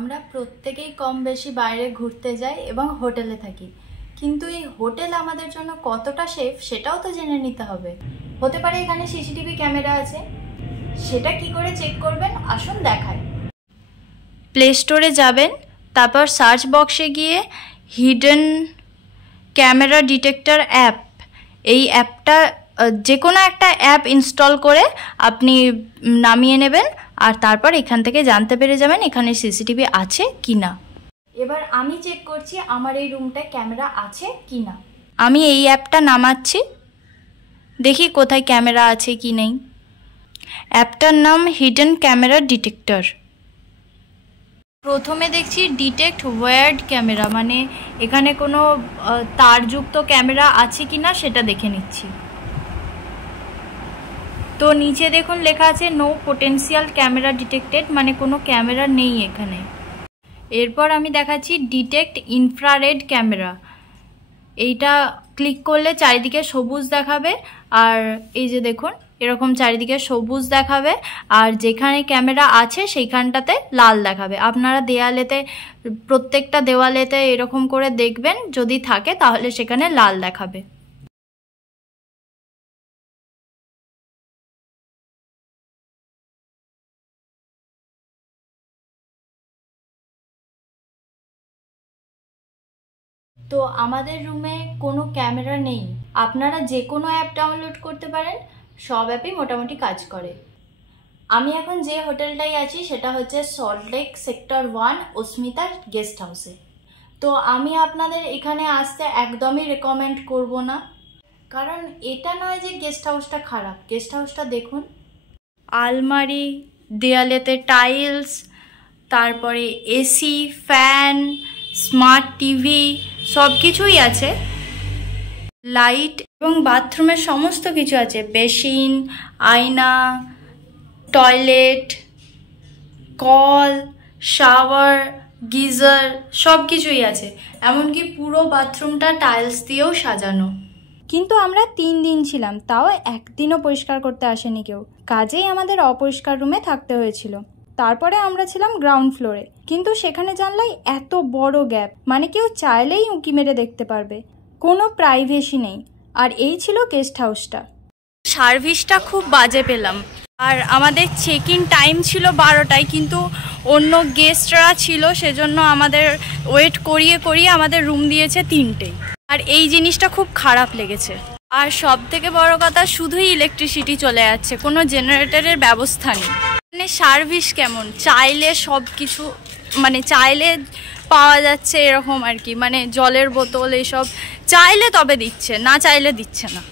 আমরা প্রত্যেকেই কম বেশি বাইরে ঘুরতে যাই এবং হোটেলে থাকি, কিন্তু এই হোটেল আমাদের জন্য কতটা সেফ সেটাও তো জেনে নিতে হবে। হতে পারে এখানে সিসিটিভি ক্যামেরা আছে, সেটা কি করে চেক করবেন আসুন দেখায়। প্লে স্টোরে যাবেন, তারপর সার্চ বক্সে গিয়ে হিডেন ক্যামেরা ডিটেক্টর অ্যাপ, এই অ্যাপটা যে কোনো একটা অ্যাপ ইনস্টল করে আপনি নামিয়ে নেবেন, আর তারপর এখান থেকে জানতে পেরে যাবেন এখানে সিসিটিভি আছে কি না। এবার আমি চেক করছি আমার এই রুমটায় ক্যামেরা আছে কি না। আমি এই অ্যাপটা নামাচ্ছি, দেখি কোথায় ক্যামেরা আছে কি নেই। অ্যাপটার নাম হিডেন ক্যামেরা ডিটেক্টর। প্রথমে দেখছি ডিটেক্ট ওয়্যার্ড ক্যামেরা, মানে এখানে কোনো তারযুক্ত ক্যামেরা আছে কি না সেটা দেখে নিচ্ছি। তো নিচে দেখুন লেখা আছে নো পোটেন্সিয়াল ক্যামেরা ডিটেক্টেড, মানে কোনো ক্যামেরা নেই এখানে। এরপর আমি দেখাচ্ছি ডিটেক্ট ইনফ্রারেড ক্যামেরা, এইটা ক্লিক করলে চারিদিকে সবুজ দেখাবে, আর এই যে দেখুন এরকম চারিদিকে সবুজ দেখাবে, আর যেখানে ক্যামেরা আছে সেইখানটাতে লাল দেখাবে। আপনারা দেওয়ালেতে, প্রত্যেকটা দেওয়ালেতে এরকম করে দেখবেন, যদি থাকে তাহলে সেখানে লাল দেখাবে। তো আমাদের রুমে কোনো ক্যামেরা নেই, আপনারা যে কোনো অ্যাপ ডাউনলোড করতে পারেন, সব অ্যাপই মোটামুটি কাজ করে। আমি এখন যে হোটেলটাই আছি সেটা হচ্ছে সল্টলেক সেক্টর 1 অস্মিতা গেস্ট হাউসে। তো আমি আপনাদের এখানে আসতে একদমই রেকমেন্ড করব না, কারণ এটা নয় যে গেস্ট হাউসটা খারাপ। গেস্ট হাউসটা দেখুন, আলমারি, দেয়ালেতে টাইলস, তারপরে এসি, ফ্যান, স্মার্ট টিভি সব কিছুই আছে, লাইট এবং বাথরুমের সমস্ত কিছু আছে, বেসিন, আয়না, টয়লেট, কল, শাওয়ার, গিজার সব কিছুই আছে, এমনকি পুরো বাথরুমটা টাইলস দিয়েও সাজানো। কিন্তু আমরা 3 দিন ছিলাম, তাও একদিনও পরিষ্কার করতে আসেনি কেউ, কাজেই আমাদের অপরিষ্কার রুমে থাকতে হয়েছিল। তারপরে আমরা ছিলাম গ্রাউন্ড ফ্লোরে, কিন্তু সেখানে জানলাই এত বড় গ্যাপ, মানে কেউ চাইলেই উঁকি মেরে দেখতে পারবে, কোনো প্রাইভেসি নেই। আর এই ছিল গেস্ট হাউসটা। সার্ভিসটা খুব বাজে পেলাম, আর আমাদের চেক ইন টাইম ছিল 12টায়, কিন্তু অন্য গেস্টরা ছিল সেজন্য আমাদের ওয়েট করিয়ে করিয়ে আমাদের রুম দিয়েছে 3টেয়, আর এই জিনিসটা খুব খারাপ লেগেছে। আর সব থেকে বড় কথা, শুধুই ইলেকট্রিসিটি চলে যাচ্ছে, কোনো জেনারেটরের ব্যবস্থা নেই। মানে সার্ভিস কেমন, চাইলে সব কিছু মানে চাইলে পাওয়া যাচ্ছে এরকম আর কি, মানে জলের বোতল এইসব চাইলে তবে দিচ্ছে, না চাইলে দিচ্ছে না।